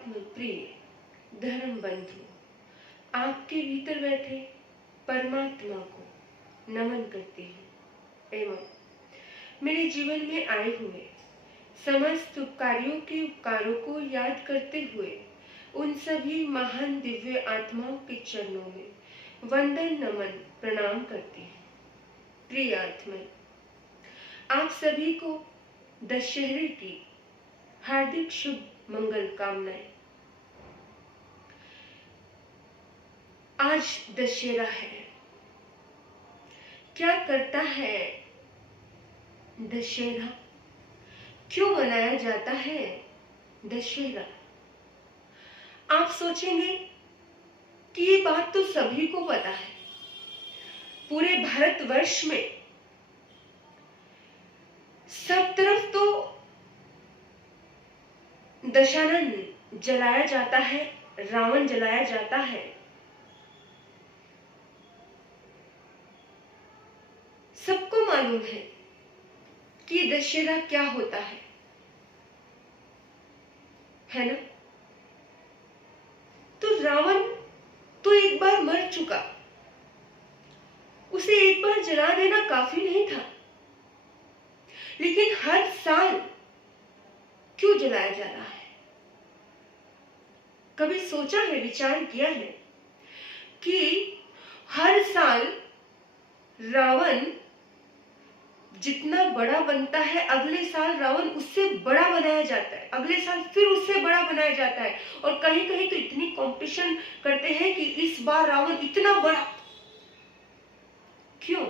आत्म प्रिय धर्म बंधु, आपके भीतर बैठे परमात्मा को नमन करती हूँ एवं मेरे जीवन में आए हुए समस्त उपकारियों के उपकारों को याद करते हुए उन सभी महान दिव्य आत्माओं के चरणों में वंदन नमन प्रणाम करती हूँ। प्रिय आत्मा, आप सभी को दशहरे की हार्दिक शुभ मंगल कामनाएं। आज दशहरा है। क्या करता है दशहरा? क्यों मनाया जाता है दशहरा? आप सोचेंगे कि ये बात तो सभी को पता है। पूरे भारतवर्ष में सब तरफ तो दशानन जलाया जाता है, रावण जलाया जाता है। सबको मालूम है कि दशहरा क्या होता है ना? तो रावण तो एक बार मर चुका, उसे एक बार जला देना काफी नहीं था, लेकिन हर साल क्यों जलाया जा रहा है? कभी सोचा है, विचार किया है कि हर साल रावण जितना बड़ा बनता है, अगले साल रावण उससे बड़ा बनाया जाता है, अगले साल फिर उससे बड़ा बनाया जाता है, और कहीं कहीं तो इतनी कंपटीशन करते हैं कि इस बार रावण इतना बड़ा। क्यों?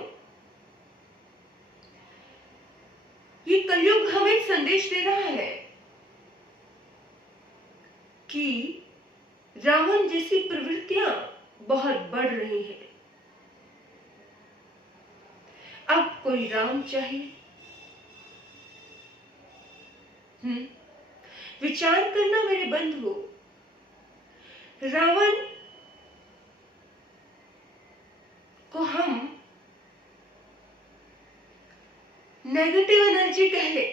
ये कलयुग हमें संदेश दे रहा है कि रावण जैसी प्रवृत्तियां बहुत बढ़ रही हैं। अब कोई राम चाहिए। विचार करना मेरे बंधुओं, रावण को हम नेगेटिव एनर्जी कह ले,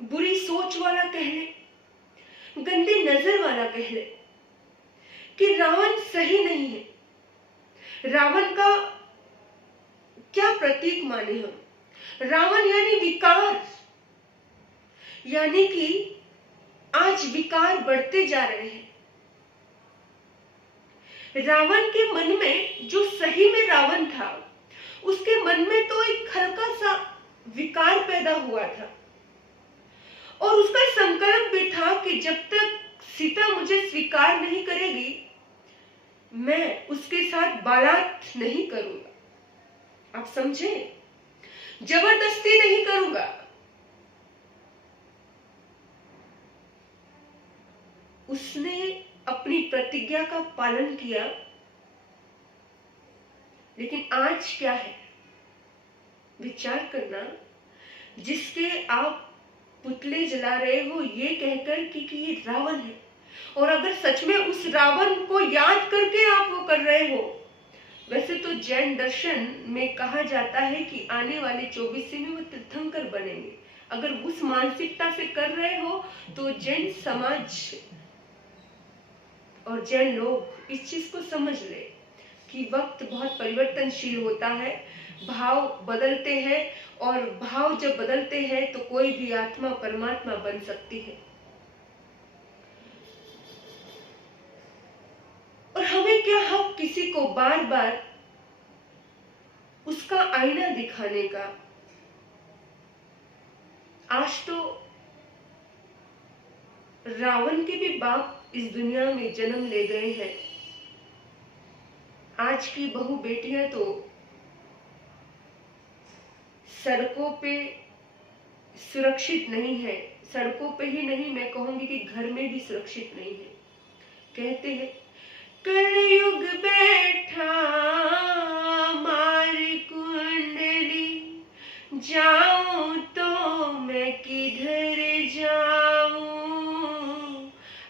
बुरी सोच वाला कह ले, गंदी नजर वाला कह ले, कि रावण सही नहीं है। रावण का क्या प्रतीक माने हम? रावण यानी विकार, यानी कि आज विकार बढ़ते जा रहे हैं। रावण के मन में, जो सही में रावण था, उसके मन में तो एक हल्का सा विकार पैदा हुआ था, और उसका संकल्प भी था कि जब तक सीता मुझे स्वीकार नहीं करेगी, मैं उसके साथ बारात नहीं करूंगा। आप समझे? जबरदस्ती नहीं करूंगा। उसने अपनी प्रतिज्ञा का पालन किया। लेकिन आज क्या है? विचार करना, जिसके आप पुतले जला रहे हो ये कहकर कि ये रावण है, और अगर सच में उस रावण को याद करके आप वो कर रहे हो, वैसे तो जैन दर्शन में कहा जाता है कि आने वाले 24 में वो तीर्थंकर बनेंगे। अगर उस मानसिकता से कर रहे हो तो जैन समाज और जैन लोग इस चीज को समझ ले कि वक्त बहुत परिवर्तनशील होता है, भाव बदलते हैं, और भाव जब बदलते हैं तो कोई भी आत्मा परमात्मा बन सकती है। और हमें क्या हक किसी को बार बार उसका आईना दिखाने का? आज तो रावण के भी बाप इस दुनिया में जन्म ले गए हैं। आज की बहू बेटियां तो सड़कों पे सुरक्षित नहीं है। सड़कों पे ही नहीं, मैं कहूंगी कि घर में भी सुरक्षित नहीं है। कहते हैं कलयुग बैठा मार कुंडली, जाऊं तो मैं किधर जाऊं,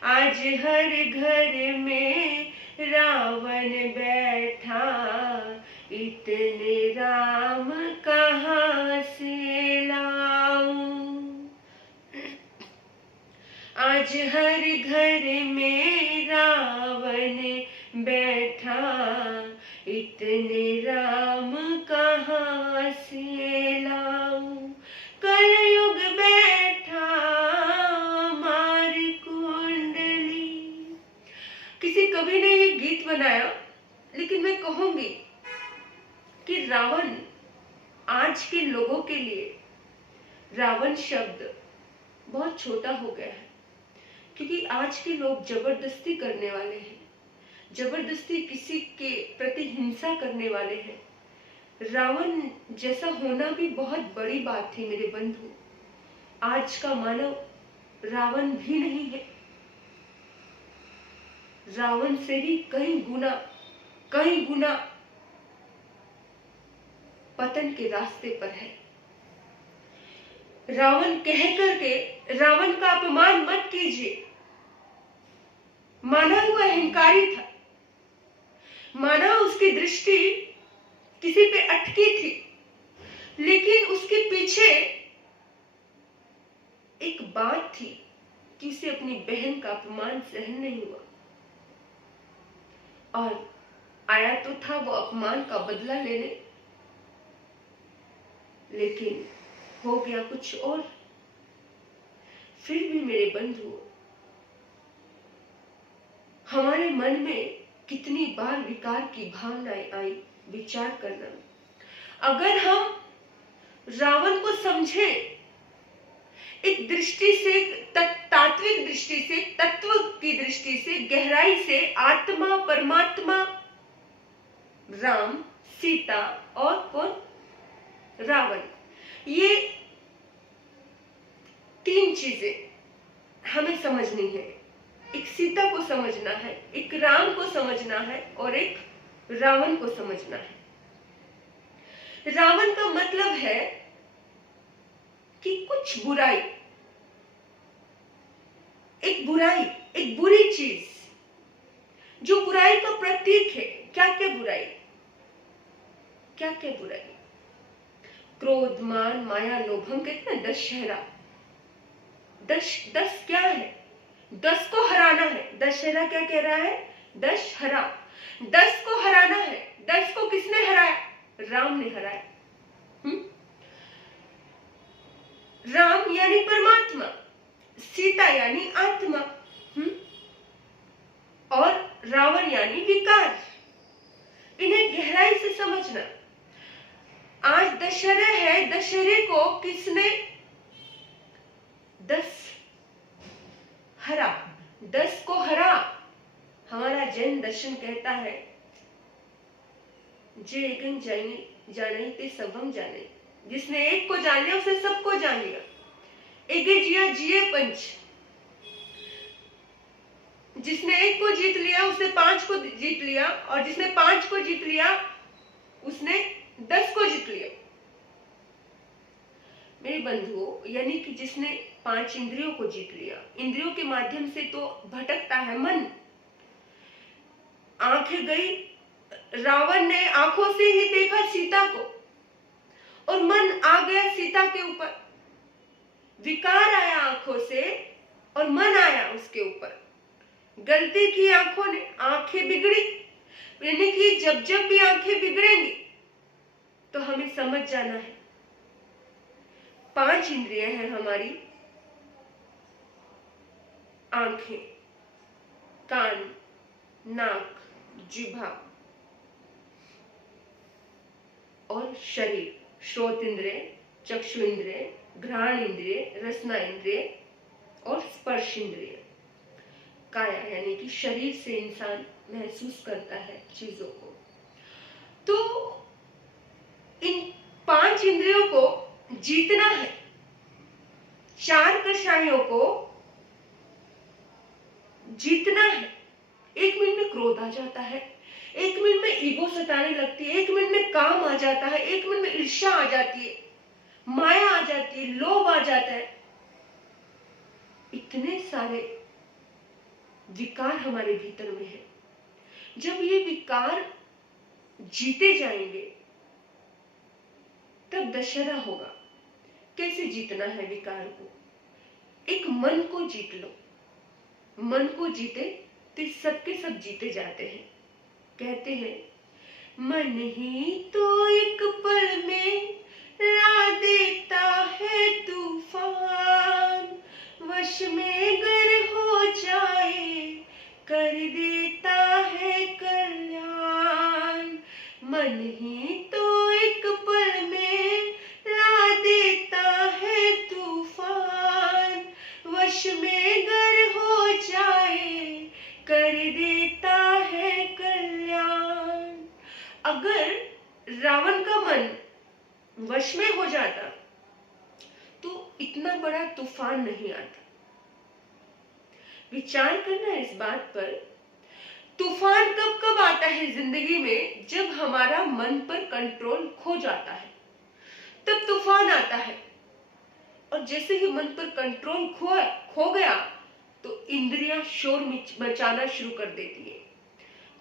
आज हर घर में रावण बैठा, इतने राम कहाँ से लाऊं। आज हर घर में रावण बैठा, इतने राम कहाँ से लाऊं, कलयुग बैठा मार कुंडली। किसी कवि ने ये गीत बनाया, लेकिन मैं कहूंगी कि रावण आज के लोगों के लिए रावण शब्द बहुत छोटा हो गया है, क्योंकि आज के लोग जबरदस्ती करने वाले हैं, जबरदस्ती किसी के प्रति हिंसा करने वाले हैं। रावण जैसा होना भी बहुत बड़ी बात थी मेरे बंधु। आज का मानव रावण भी नहीं है, रावण से भी कई गुना पतन के रास्ते पर है। रावण कह करके रावण का अपमान मत कीजिए। माना वो अहंकारी था, माना उसकी दृष्टि किसी पे अटकी थी, लेकिन उसके पीछे एक बात थी कि उसे अपनी बहन का अपमान सहन नहीं हुआ, और आया तो था वो अपमान का बदला लेने, लेकिन हो गया कुछ और। फिर भी मेरे बंधु, हमारे मन में कितनी बार विकार की भावनाएं आई, विचार करना। अगर हम रावण को समझे एक दृष्टि से, तात्विक दृष्टि से, तत्व की दृष्टि से, गहराई से, आत्मा, परमात्मा, राम, सीता और कौन, रावण, ये तीन चीजें हमें समझनी है। एक सीता को समझना है, एक राम को समझना है, और एक रावण को समझना है। रावण का मतलब है कि कुछ बुराई, एक बुरी चीज, जो बुराई का प्रतीक है। क्या क्या बुराई, क्रोध, मान, माया, लोभ, हम कहते हैं 10 शहरा। 10 क्या है? 10 को हराना है। दशहरा क्या कह रहा है? 10 हरा, 10 को हराना है। 10 को किसने हराया? राम ने हराया। राम यानी परमात्मा, सीता यानी आत्मा, और रावण यानी विकार। इन्हें गहराई से समझना। आज दशहरा है, दशहरे को किसने 10 हरा, 10 को हरा। हमारा जैन दर्शन कहता है, जे एकन जाने ते सबम जाने, जिसने एक को जान लिया उसे सबको जान लिया। एके जिया जिए पंच, जिसने एक को जीत लिया उसने 5 को जीत लिया, और जिसने 5 को जीत लिया उसने 10 को जीत लिया। मेरे बंधुओं, यानी कि जिसने 5 इंद्रियों को जीत लिया। इंद्रियों के माध्यम से तो भटकता है मन। आंखें गई, रावण ने आंखों से ही देखा सीता को, और मन आ गया सीता के ऊपर। विकार आया आंखों से और मन आया उसके ऊपर। गलती की आंखों ने, आंखें बिगड़ी। यानी कि जब जब भी आंखें बिगड़ेंगी तो हमें समझ जाना है 5 इंद्रियां हैं हमारी। आंखें, कान, नाक, जिह्वा और शरीर, श्रोत इंद्रिय, चक्षु इंद्रिय, घ्राण इंद्रिय, रसना इंद्रिय और स्पर्श इंद्रिय। काया यानी कि शरीर से इंसान महसूस करता है चीजों को। तो इन 5 इंद्रियों को जीतना है। 4 कषायों को जीतना है। 1 मिनट में क्रोध आ जाता है, 1 मिनट में ईगो सताने लगती है, 1 मिनट में काम आ जाता है, 1 मिनट में ईर्ष्या आ जाती है, माया आ जाती है, लोभ आ जाता है। इतने सारे विकार हमारे भीतर में है। जब ये विकार जीते जाएंगे तब दशहरा होगा। कैसे जीतना है विकार को? एक मन को जीत लो। मन को जीते तो सबके सब जीते जाते हैं। कहते हैं मन ही तो एक पल में ला देता है तूफान, वश में गर हो जाए कर देता है कल्याण। मन ही तो एक पल में ला देता है तूफान, वश में गर हो जाए कर देता है कल्याण। अगर रावण का मन वश में हो जाता तो इतना बड़ा तूफान नहीं आता। विचार करना इस बात पर, तूफान कब कब आता है जिंदगी में? जब हमारा मन पर कंट्रोल खो जाता है तब तूफान आता है। और जैसे ही मन पर कंट्रोल खो गया तो इंद्रियां शोर मचाना शुरू कर देती है।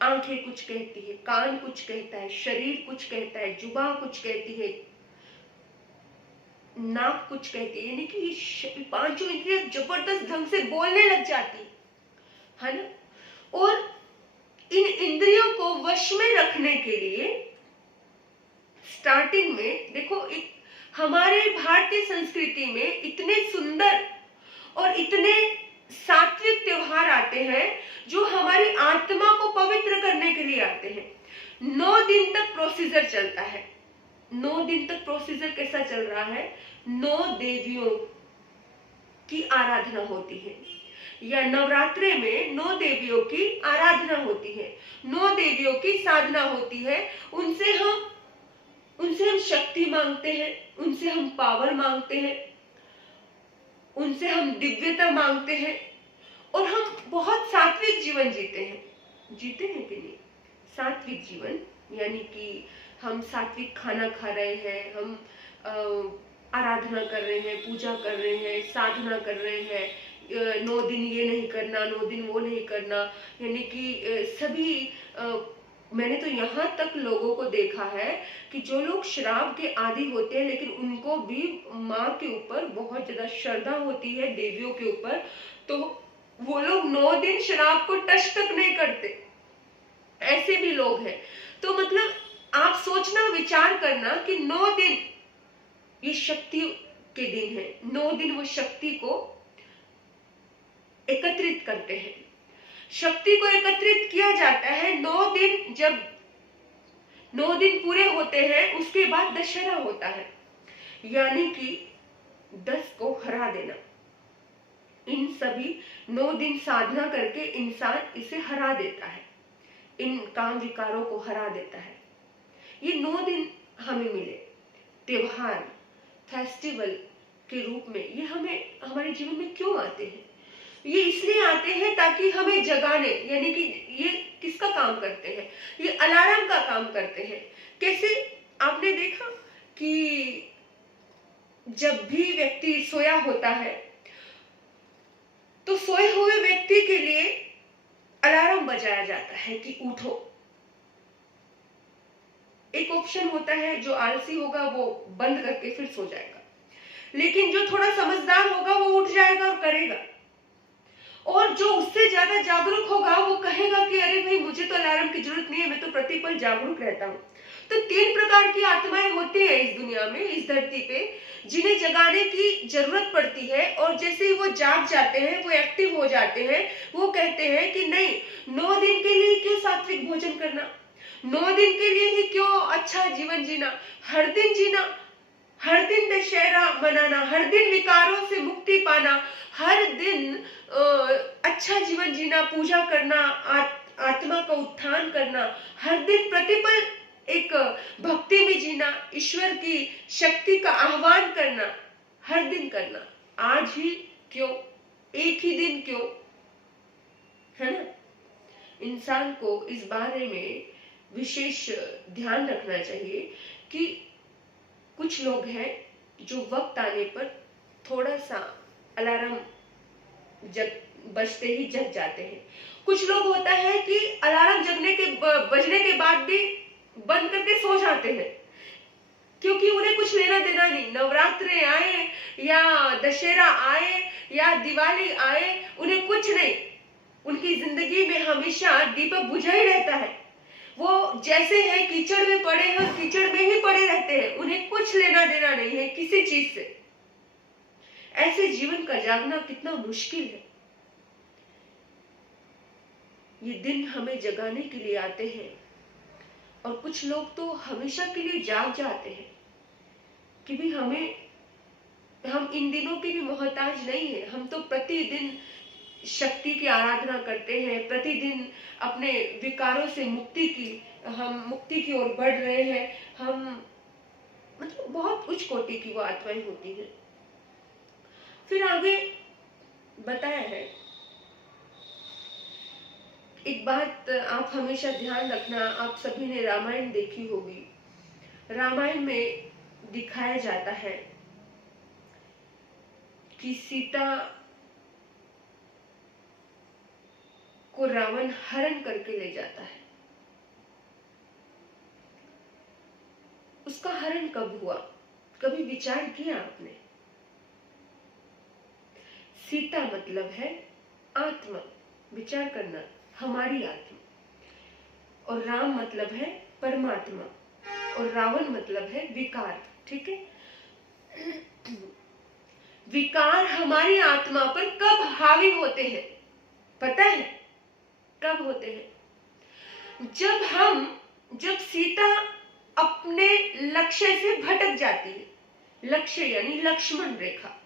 आंखें कुछ कहती है, कान कुछ कहता है, शरीर कुछ कहता है, जुबान कुछ कहती है, नाक कुछ कहती है, यानी कि ये पांचों इंद्रियां जबरदस्त ढंग से बोलने लग जाती है ना। और इन इंद्रियों को वश में रखने के लिए स्टार्टिंग में देखो, एक हमारे भारतीय संस्कृति में इतने सुंदर और इतने सात्विक त्योहार आते हैं जो हमारी आत्मा को पवित्र करने के लिए आते हैं। 9 दिन तक प्रोसीजर चलता है। 9 दिन तक प्रोसीजर कैसा चल रहा है? 9 देवियों की आराधना होती है, या नवरात्रे में 9 देवियों की आराधना होती है, 9 देवियों की साधना होती है। उनसे हम शक्ति मांगते हैं, उनसे हम पावर मांगते हैं, उनसे हम दिव्यता मांगते हैं, और हम बहुत सात्विक जीवन जीते हैं कि नहीं? सात्विक जीवन यानी कि हम सात्विक खाना खा रहे हैं, हम आराधना कर रहे हैं, पूजा कर रहे हैं, साधना कर रहे हैं। 9 दिन ये नहीं करना, 9 दिन वो नहीं करना, यानी कि सभी मैंने तो यहाँ तक लोगों को देखा है कि जो लोग शराब के आदी होते हैं लेकिन उनको भी माँ के ऊपर बहुत ज्यादा श्रद्धा होती है, देवियों के ऊपर, तो वो लोग 9 दिन शराब को टच तक नहीं करते। ऐसे भी लोग हैं। तो मतलब आप सोचना, विचार करना कि 9 दिन ये शक्ति के दिन है। 9 दिन वो शक्ति को एकत्रित करते हैं। शक्ति को एकत्रित किया जाता है 9 दिन। जब 9 दिन पूरे होते हैं उसके बाद दशहरा होता है, यानी कि 10 को हरा देना। इन सभी 9 दिन साधना करके इंसान इसे हरा देता है, इन काम विकारों को हरा देता है। ये 9 दिन हमें मिले त्योहार, फेस्टिवल के रूप में। ये हमें हमारे जीवन में क्यों आते हैं? ये इसलिए आते हैं ताकि हमें जगाने, यानी कि ये किसका काम करते हैं? ये अलार्म का काम करते हैं। कैसे? आपने देखा कि जब भी व्यक्ति सोया होता है तो सोए हुए व्यक्ति के लिए अलार्म बजाया जाता है कि उठो। एक ऑप्शन होता है, जो आलसी होगा वो बंद करके फिर सो जाएगा, लेकिन जो थोड़ा समझदार होगा वो उठ जाएगा और करेगा। और जो उससे ज्यादा जागरूक होगा वो कहेगा कि अरे भाई, मुझे तो अलार्म की जरूरत नहीं है, मैं तो प्रतिपल जागरूक रहता हूँ। तो 3 प्रकार की आत्माएं होती हैं इस दुनिया में, इस धरती पे, जिन्हें जगाने की जरूरत पड़ती है। और जैसे ही वो जाग जाते हैं, वो एक्टिव हो जाते हैं, वो कहते हैं कि नहीं, 9 दिन के लिए क्यों सात्विक भोजन करना, 9 दिन के लिए ही क्यों अच्छा जीवन जीना, हर दिन जीना, हर दिन दशहरा मनाना, हर दिन विकारों से मुक्ति पाना, हर दिन अच्छा जीवन जीना, पूजा करना, आत्मा का उत्थान करना, हर दिन प्रतिपल एक भक्ति में जीना, ईश्वर की शक्ति का आह्वान करना, हर दिन करना। आज ही क्यों, एक ही दिन क्यों, है ना? इंसान को इस बारे में विशेष ध्यान रखना चाहिए कि कुछ लोग हैं जो वक्त आने पर थोड़ा सा अलार्म बजते ही जग जाते हैं। कुछ लोग होता है कि अलार्म बजने के बाद भी बंद करके सो जाते हैं, क्योंकि उन्हें कुछ लेना देना नहीं। नवरात्रे आए या दशहरा आए या दिवाली आए, उन्हें कुछ नहीं, उनकी जिंदगी में हमेशा दीपक बुझा ही रहता है। वो जैसे हैं कीचड़ में पड़े हैं और कीचड़ में ही पड़े रहते हैं, उन्हें कुछ लेना देना नहीं है किसी चीज से। ऐसे जीवन का जागना कितना मुश्किल है। ये दिन हमें जगाने के लिए आते हैं और कुछ लोग तो हमेशा के लिए जाग जाते हैं कि भी हम इन दिनों के भी मोहताज नहीं है। हम तो प्रतिदिन शक्ति की आराधना करते हैं, प्रतिदिन अपने विकारों से हम मुक्ति की ओर बढ़ रहे हैं। हम मतलब बहुत उच्च कोटि की वो आत्माएं होती हैं। फिर आगे बताया है, एक बात आप हमेशा ध्यान रखना, आप सभी ने रामायण देखी होगी। रामायण में दिखाया जाता है कि सीता को रावण हरण करके ले जाता है। उसका हरण कब हुआ, कभी विचार किया आपने? सीता मतलब है आत्मा, विचार करना, हमारी आत्मा। और राम मतलब है परमात्मा, और रावण मतलब है विकार। ठीक है। विकार हमारी आत्मा पर कब हावी होते हैं पता है? कब होते हैं? जब सीता अपने लक्ष्य से भटक जाती है। लक्ष्य यानी लक्ष्मण रेखा।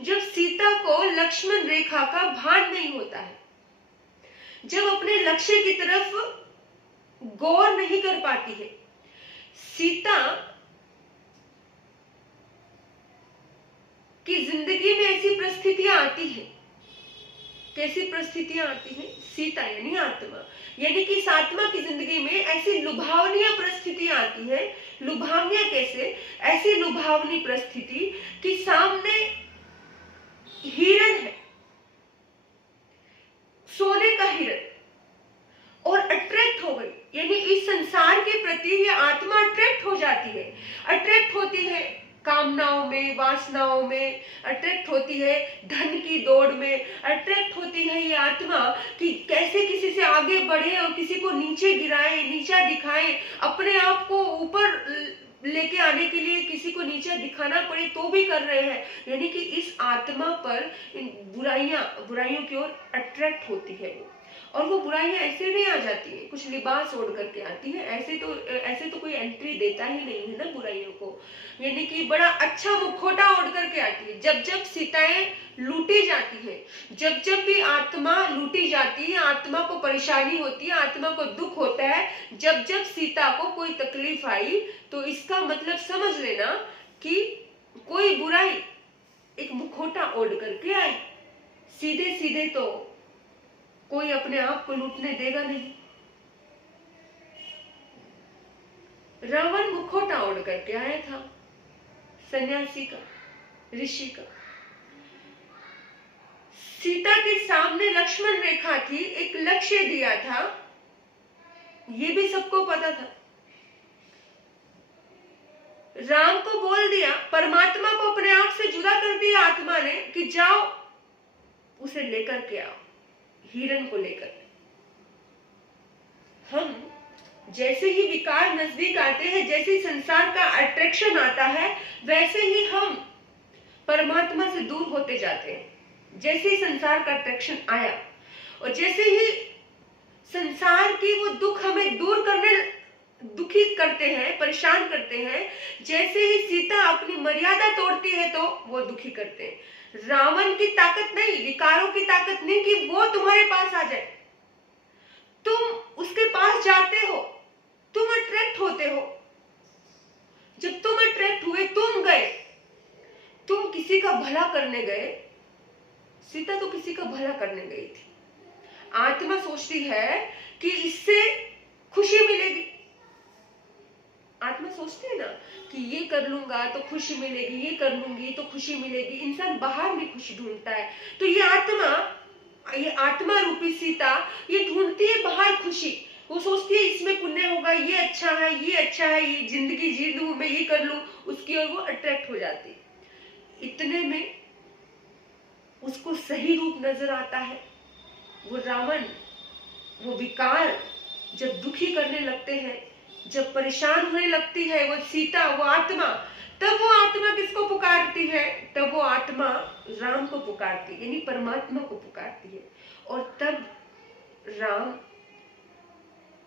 जब सीता को लक्ष्मण रेखा का भान नहीं होता है, जब अपने लक्ष्य की तरफ गौर नहीं कर पाती है, सीता की जिंदगी में ऐसी परिस्थितियां आती हैं। कैसी परिस्थितियां आती हैं? सीता यानी आत्मा, यानी कि इस आत्मा की जिंदगी में ऐसी लुभावनीय परिस्थितियां आती हैं। लुभावनीय कैसे? ऐसी लुभावनी परिस्थिति कि सामने हिरण है, सोने का हिरण, और अट्रैक्ट हो गई, यानी इस संसार के प्रति ये आत्मा अट्रैक्ट हो जाती है। अट्रैक्ट होती है कामनाओं में, वासनाओं में, अट्रैक्ट होती है धन की दौड़ में, अट्रैक्ट होती है ये आत्मा कि कैसे किसी से आगे बढ़े और किसी को नीचे गिराए, नीचा दिखाए, अपने आप को ऊपर लेके आने के लिए किसी को नीचे दिखाना पड़े तो भी कर रहे हैं। यानी कि इस आत्मा पर बुराइयों की ओर अट्रैक्ट होती है वो। और वो बुराइयां ऐसे नहीं आ जाती है, कुछ लिबास ओढ़ करके आती है। ऐसे तो कोई एंट्री देता ही नहीं है ना बुराइयों को। यानी कि बड़ा अच्छा मुखौटा ओढ़ करके आती है। जब जब सीताएं लूटी जाती है, जब जब भी आत्मा लूटी जाती है, आत्मा को परेशानी होती है, आत्मा को दुख होता है, जब जब सीता को कोई तकलीफ आई, तो इसका मतलब समझ लेना कि कोई बुराई एक मुखौटा ओढ़ करके आई। सीधे सीधे तो कोई अपने आप को लूटने देगा नहीं। रावण मुखौटा ओढ़ करके आया था, सन्यासी का, ऋषि का। सीता के सामने लक्ष्मण रेखा थी, एक लक्ष्य दिया था, ये भी सबको पता था। राम को बोल दिया, परमात्मा को अपने आप से जुदा कर दिया आत्मा ने कि जाओ उसे लेकर के आओ, हिरण को लेकर। हम जैसे ही विकार नजदीक आते हैं, जैसे ही संसार का अट्रैक्शन आता है, वैसे ही हम परमात्मा से दूर होते जाते हैं। जैसे ही संसार का अट्रैक्शन आया और जैसे ही संसार की वो दुख हमें दुखी करते हैं, परेशान करते हैं, जैसे ही सीता अपनी मर्यादा तोड़ती है तो वो दुखी करते हैं। रावण की ताकत नहीं, विकारों की ताकत नहीं कि वो तुम्हारे पास आ जाए। तुम उसके पास जाते हो, तुम अट्रैक्ट होते हो। जब तुम अट्रैक्ट हुए, तुम गए, तुम किसी का भला करने गए। सीता तो किसी का भला करने गई थी। आत्मा सोचती है कि इससे खुशी मिलेगी। आत्मा सोचती है ना कि ये कर लूंगा तो खुशी मिलेगी, ये कर लूंगी तो खुशी मिलेगी। इंसान बाहर भी खुशी ढूंढता है, तो ये आत्मा रूपी सीता ये ढूंढती है बाहर खुशी। वो सोचती है इसमें पुण्य होगा, ये अच्छा है, ये अच्छा है, ये जिंदगी जी लूं, मैं ये कर लूं, उसकी ओर वो अट्रैक्ट हो जाती। इतने में उसको सही रूप नजर आता है, वो रावण, वो विकार जब दुखी करने लगते हैं, जब परेशान होने लगती है वो सीता, वो आत्मा, तब वो आत्मा किसको पुकारती है? तब वो आत्मा राम को पुकारती है, यानी परमात्मा को पुकारती है। और तब राम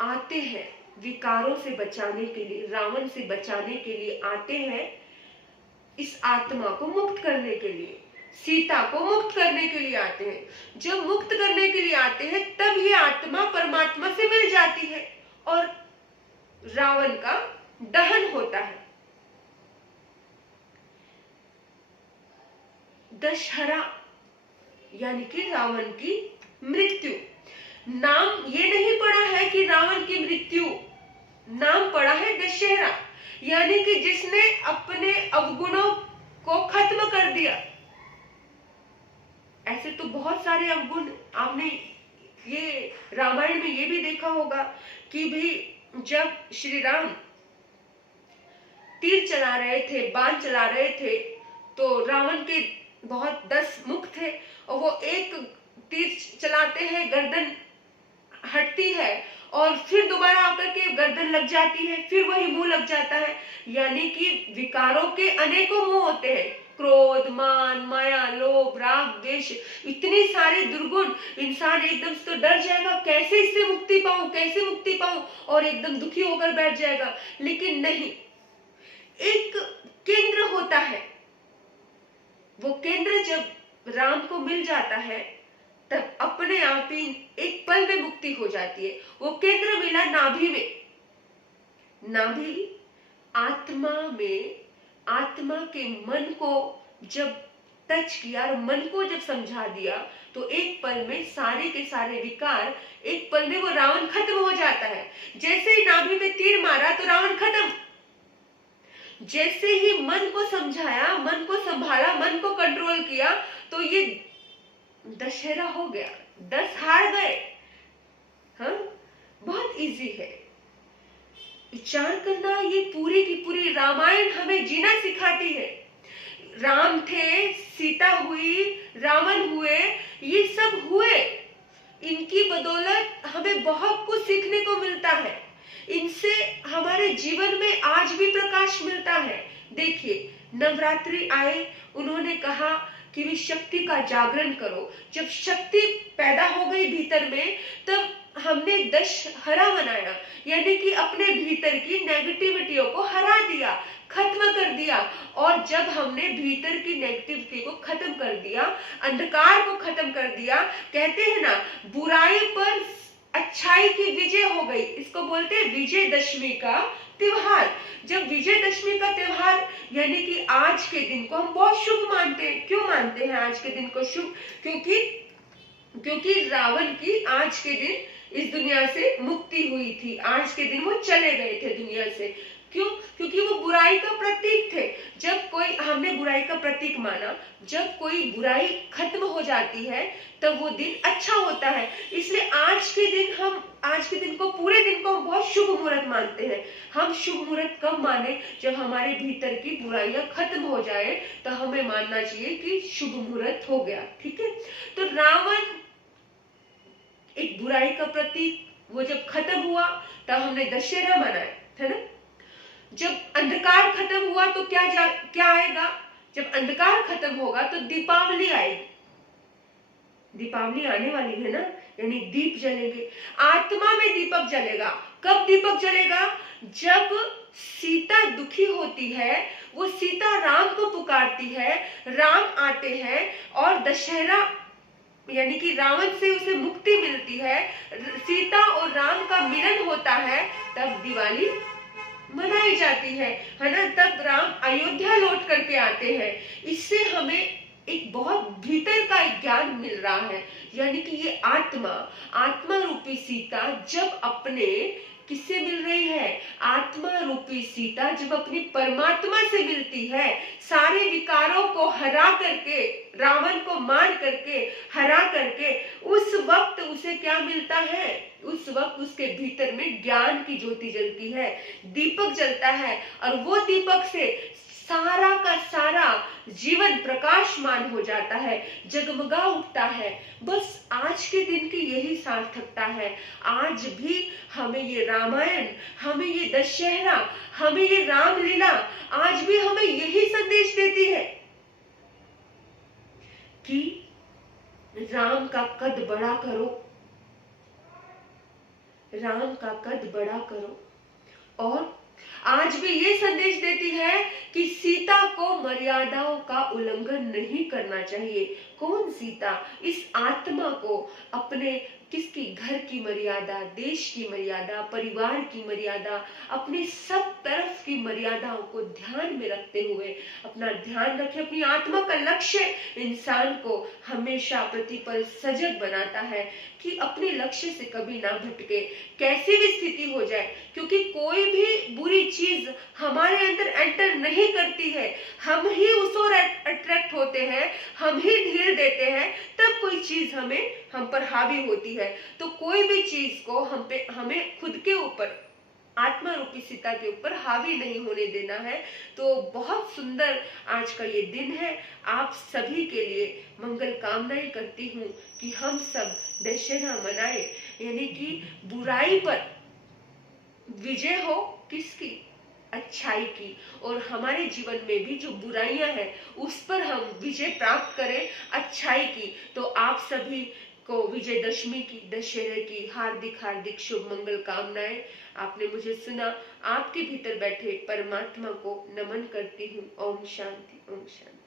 आते हैं विकारों से बचाने के लिए, रावण से बचाने के लिए आते हैं, इस आत्मा को मुक्त करने के लिए, सीता को मुक्त करने के लिए आते हैं। जब मुक्त करने के लिए आते हैं तब ये आत्मा परमात्मा से मिल जाती है और रावण का दहन होता है। दशहरा यानी कि रावण की मृत्यु। नाम ये नहीं पड़ा है कि रावण की मृत्यु, नाम पड़ा है दशहरा, यानी कि जिसने अपने अवगुणों को खत्म कर दिया। ऐसे तो बहुत सारे अवगुण, आपने ये रामायण में ये भी देखा होगा कि भी जब श्री राम तीर चला रहे थे, बाण चला रहे थे, तो रावण के बहुत 10 मुख थे और वो एक तीर चलाते हैं, गर्दन हटती है और फिर दोबारा आकर के गर्दन लग जाती है, फिर वही मुंह लग जाता है। यानी कि विकारों के अनेकों मुंह होते हैं, क्रोध, मान, माया, लोभ, राग, द्वेष, इतने सारे दुर्गुण। इंसान एकदम से तो डर जाएगा, कैसे इससे मुक्ति पाऊं, कैसे मुक्ति पाऊं, और एकदम दुखी होकर बैठ जाएगा। लेकिन नहीं, एक केंद्र होता है, वो केंद्र जब राम को मिल जाता है तब अपने आप ही एक पल में मुक्ति हो जाती है। वो केंद्र मिला नाभि में। नाभि आत्मा में, आत्मा के मन को जब टच किया और मन को जब समझा दिया तो एक पल में सारे के सारे विकार, एक पल में वो रावण खत्म हो जाता है। जैसे ही नाभि में तीर मारा तो रावण खत्म। जैसे ही मन को समझाया, मन को संभाला, मन को कंट्रोल किया, तो ये दशहरा हो गया, 10 हार गए। हाँ, बहुत इजी है विचार करना। ये पूरी की पूरी रामायण हमें जीना सिखाती है। राम थे, सीता हुई, रावण हुए, ये सब हुए, इनकी बदौलत हमें बहुत कुछ सीखने को मिलता है। इनसे हमारे जीवन में आज भी प्रकाश मिलता है। देखिए, नवरात्रि आए, उन्होंने कहा कि भी शक्ति का जागरण करो। जब शक्ति पैदा हो गई भीतर में, तब हमने दशहरा मनाया, यानी कि अपने भीतर की नेगेटिविटियों को हरा दिया, खत्म कर दिया। और जब हमने भीतर की नेगेटिविटी को खत्म कर दिया, अंधकार को खत्म कर दिया, कहते हैं ना, बुराई पर अच्छाई की विजय हो गई। इसको बोलते हैं विजयदशमी का त्योहार। जब विजयदशमी का त्योहार, यानी कि आज के दिन को हम बहुत शुभ मानते हैं। क्यों मानते हैं आज के दिन को शुभ? क्योंकि रावण की आज के दिन इस दुनिया से मुक्ति हुई थी। आज के दिन वो चले गए थे दुनिया से। क्यों? क्योंकि वो बुराई का प्रतीक थे। जब कोई, हमने बुराई का प्रतीक माना, जब कोई बुराई खत्म हो जाती है तब वो दिन अच्छा होता है। इसलिए आज के दिन को, पूरे दिन को हम बहुत शुभ मुहूर्त मानते हैं। हम शुभ मुहूर्त कब माने? जब हमारे भीतर की बुराइयां खत्म हो जाए, तो हमें मानना चाहिए कि शुभ मुहूर्त हो गया। ठीक है, तो रावण एक बुराई का प्रतीक, वो जब खत्म हुआ तब हमने दशहरा मनाया, है ना। जब अंधकार खत्म हुआ तो क्या आएगा? जब अंधकार खत्म होगा तो दीपावली आएगी। दीपावली आने वाली है ना, यानी दीप जलेंगे, आत्मा में दीपक जलेगा। कब दीपक जलेगा? जब सीता दुखी होती है, वो सीता राम को पुकारती है, राम आते हैं और दशहरा, यानी कि रावण से उसे मुक्ति मिलती है, सीता और राम का मिलन होता है, तब दिवाली मनाई जाती है ना। तब राम अयोध्या लौट करके आते हैं। इससे हमें एक बहुत भीतर का एक ज्ञान मिल रहा है, यानी कि ये आत्मा रूपी सीता जब अपने किससे मिल रही है? आत्मा रूपी सीता जब अपनी परमात्मा से मिलती है, सारे विकारों को हरा करके, रावण को मार करके, हरा करके, उस वक्त उसे क्या मिलता है? उस वक्त उसके भीतर में ज्ञान की ज्योति जलती है, दीपक जलता है, और वो दीपक से सारा का सारा जीवन प्रकाशमान हो जाता है, जगमगा उठता है। बस आज के दिन की यही सार्थकता है। आज भी हमें ये रामायण, हमें ये दशहरा, हमें ये रामलीला आज भी हमें यही संदेश देती है कि राम का कद बड़ा करो, राम का कद बड़ा करो। और आज भी ये संदेश देती है कि सीता को मर्यादाओं का उल्लंघन नहीं करना चाहिए। कौन सीता? इस आत्मा को अपने किसकी घर की मर्यादा, देश की मर्यादा, परिवार की मर्यादा, अपने सब तरफ की मर्यादाओं को ध्यान में रखते हुए अपना ध्यान रखे। अपनी आत्मा का लक्ष्य इंसान को हमेशा प्रतिपल सजग बनाता है कि अपने लक्ष्य से कभी ना भटके, कैसी भी स्थिति हो जाए, क्योंकि कोई भी बुरी चीज हमारे अंदर एंटर नहीं करती है, हम ही उस ओर अट्रैक्ट होते हैं, हम ही ढेर देते हैं, तब कोई चीज हम पर हावी होती है। तो कोई भी चीज को हमें खुद के ऊपर, आत्मा रूपी सीता के ऊपर हावी नहीं होने देना है। तो बहुत सुंदर आज का ये दिन है। आप सभी के लिए मंगल कामनाएं करती हूँ कि हम सब दशहरा मनाए, यानी कि बुराई पर विजय हो, किसकी? अच्छाई की। और हमारे जीवन में भी जो बुराइयां हैं उस पर हम विजय प्राप्त करें, अच्छाई की। तो आप सभी को विजयदशमी की, दशहरे की हार्दिक हार्दिक शुभ मंगल कामनाएं। आपने मुझे सुना, आपके भीतर बैठे परमात्मा को नमन करती हूँ। ओम शांति, ओम शांति।